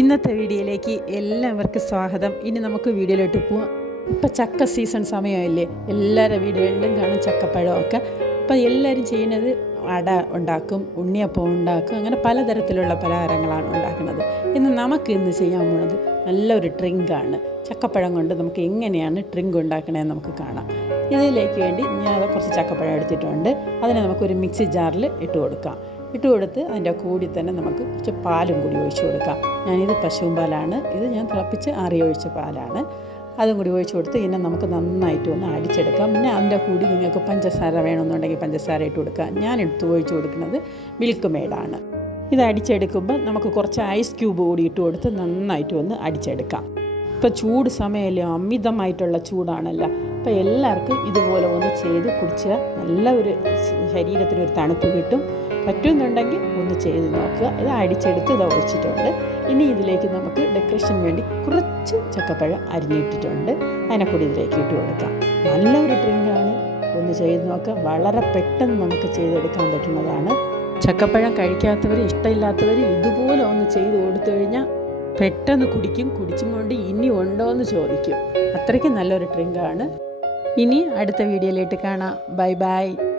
ഇന്നത്തെ വീഡിയോയിലേക്ക് എല്ലാവർക്കും സ്വാഗതം. ഇനി നമുക്ക് വീഡിയോയിലോട്ട് പോവാം. ഇപ്പം ചക്ക സീസൺ സമയമല്ലേ എല്ലാവരുടെ വീടുകളിലും കാണും ചക്കപ്പഴമൊക്കെ. അപ്പം എല്ലാവരും ചെയ്യുന്നത് അട ഉണ്ടാക്കും ഉണ്ണിയപ്പം ഉണ്ടാക്കും അങ്ങനെ പലതരത്തിലുള്ള പലഹാരങ്ങളാണ് ഉണ്ടാക്കുന്നത്. ഇന്ന് നമുക്ക് ഇന്ന് ചെയ്യാൻ പോണത് നല്ലൊരു ഡ്രിങ്കാണ് ചക്കപ്പഴം കൊണ്ട് നമുക്ക് എങ്ങനെയാണ് ഡ്രിങ്ക് ഉണ്ടാക്കണതെന്ന് നമുക്ക് കാണാം. ഇതിലേക്ക് വേണ്ടി ഞാൻ കുറച്ച് ചക്കപ്പഴം എടുത്തിട്ടുണ്ട്. അതിനെ നമുക്കൊരു മിക്സി ജാറിൽ ഇട്ട് കൊടുക്കാം. ഇട്ട് കൊടുത്ത് അതിന്റെ കൂടി തന്നെ നമുക്ക് കുറച്ച് പാലും കൂടി ഒഴിച്ച് കൊടുക്കാം. ഞാനിത് പശുവും പാലാണ്. ഇത് ഞാൻ തിളപ്പിച്ച് ആറി ഒഴിച്ച പാലാണ്. അതും കൂടി ഒഴിച്ചു കൊടുത്ത് ഇതിനെ നമുക്ക് നന്നായിട്ട് ഒന്ന് അടിച്ചെടുക്കാം. പിന്നെ അതിന്റെ കൂടി നിങ്ങൾക്ക് പഞ്ചസാര വേണമെന്നുണ്ടെങ്കിൽ പഞ്ചസാര ഇട്ട് കൊടുക്കാം. ഞാൻ എടുത്ത് ഒഴിച്ചു കൊടുക്കുന്നത് മിൽക്ക് മേഡാണ്. ഇത് അടിച്ചെടുക്കുമ്പോൾ നമുക്ക് കുറച്ച് ഐസ് ക്യൂബ് കൂടി ഇട്ട് കൊടുത്ത് നന്നായിട്ട് ഒന്ന് അടിച്ചെടുക്കാം. ഇപ്പോൾ ചൂട് സമയമല്ലേ? അമിതമായിട്ടുള്ള ചൂടാണല്ലോ. അപ്പോൾ എല്ലാവർക്കും ഇതുപോലെ ഒന്ന് ചെയ്ത് കുടിച്ചാൽ നല്ല ഒരു ശരീരത്തിനൊരു തണുപ്പ് കിട്ടും. പറ്റുമെന്നുണ്ടെങ്കിൽ ഒന്ന് ചെയ്ത് നോക്കുക. ഇത് അടിച്ചെടുത്ത് ഇത് ഒഴിച്ചിട്ടുണ്ട്. ഇനി ഇതിലേക്ക് നമുക്ക് ഡെക്കറേഷൻ വേണ്ടി കുറച്ച് ചക്കപ്പഴം അരിഞ്ഞിട്ടിട്ടുണ്ട്. അതിനെക്കൂടി ഇതിലേക്ക് ഇട്ട് കൊടുക്കാം. നല്ലൊരു ഡ്രിങ്കാണ് ഒന്ന് ചെയ്ത് നോക്കുക. വളരെ പെട്ടെന്ന് നമുക്ക് ചെയ്തെടുക്കാൻ പറ്റുന്നതാണ്. ചക്കപ്പഴം കഴിക്കാത്തവർ ഇഷ്ടമില്ലാത്തവർ ഇതുപോലെ ഒന്ന് ചെയ്ത് കൊടുത്തു കഴിഞ്ഞാൽ പെട്ടെന്ന് കുടിക്കും കുടിച്ചും കൊണ്ട് ഇനി ഉണ്ടോ എന്ന് ചോദിക്കും. അത്രയ്ക്ക് നല്ലൊരു ഡ്രിങ്കാണ് ഇനി അടുത്ത വീഡിയോയിലേക്ക് കാണാം. Bye bye.